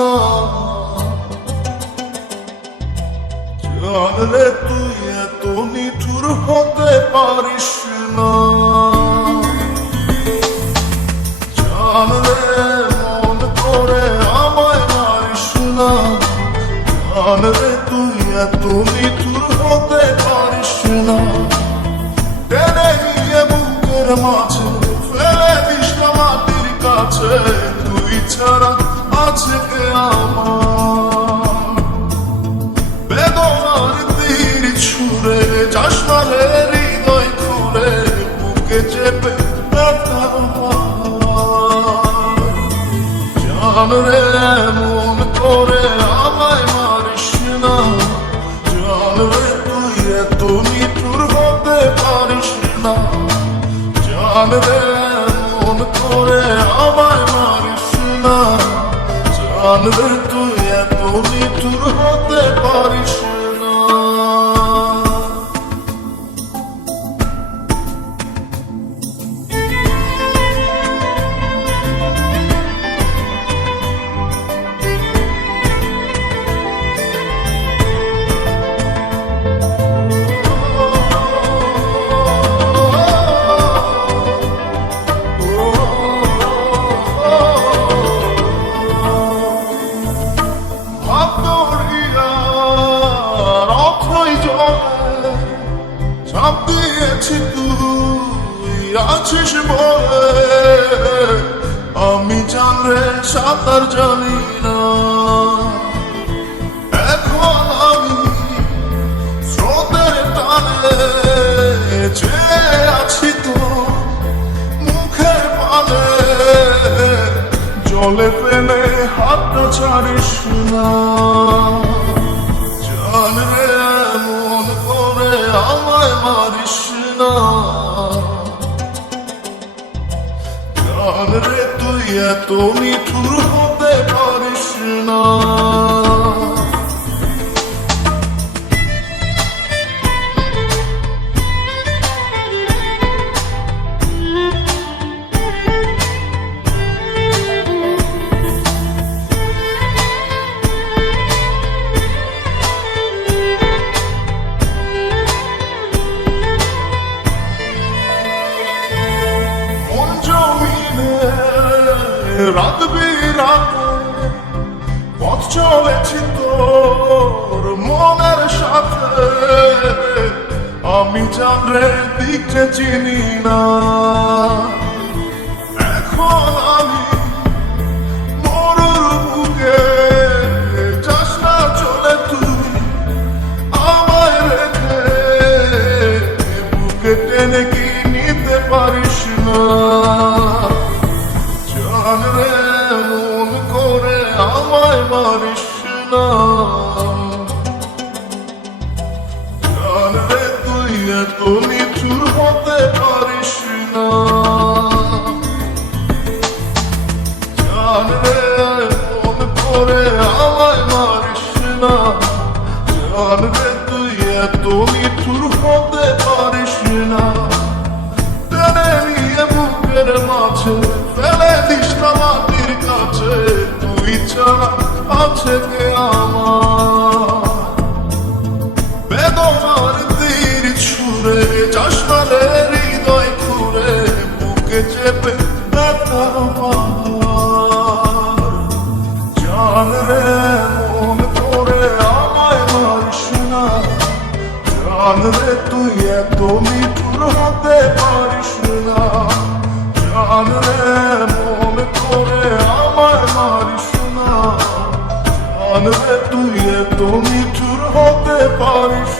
না, জানলে তুই এত নিঠুর হতে পারিস না, জানলে মন করে আমায় মারিস না, জানলে তুই এত নিঠুর হতে পারিস না, টেনে নিয়ে বুকের মাঝে ফেলে দিস না মাটির কাছে, তুই ছাড়া আছে কে আমার, বেদনার তীর ছুঁড়ে যাস মারে হৃদয় খুঁড়ে, বুকে চেপে ব্যথা জানরে মন করে আমায় মারিস না, জানরে তুই এত নিঠুর হতে পারিস না, জানরে মন করে আমায় মারিস না, জানরে তুই এত নিঠুর হতে পারিস না। চাপ দিয়েছি তুই আছিস বলে, আমি জানলে সাঁতার জানি না, এখন আমি স্রোতের টানে চেয়ে আছি তো মুখের পানে, জলে ফেলে হাতটা ছাড়িস না, জানরে মন করে আমায় মারিস না, জানরে তুই এত নিঠুর হতে পারিস না। রাত বিরাতে পথ চলেছি তোর মনের সাথে, আমি জানলে দিকটা চিনি না, এখন আমি মরুর বুকে, যাস না চলে তুই আমায় রেখে, বুকে টেনে কি নিতে পারিস না, জানরে মন করে আমায় মারিস না, জানরে তুই এত নিঠুর হতে পারিস না, জানরে মন করে আমায় মারিস না, জানরে তুই এত নিঠুর হতে পারিস না, টেনে নিয়ে বুকের মাঝে ফেলে দিস না মাটির কাছে, তুই ছাড়া আছে কে আমার, বেদনার তীর ছুঁড়ে যাস মারে হৃদয় খুঁড়ে, বুকে চেপে ব্যথা জানরে মন করে আমায় মারিস না, জানরে তুই এত নিঠুর হতে পারিস না, জানরে মন করে আমায় মারিস না, জানরে তুই এত নিঠুর হতে পারিস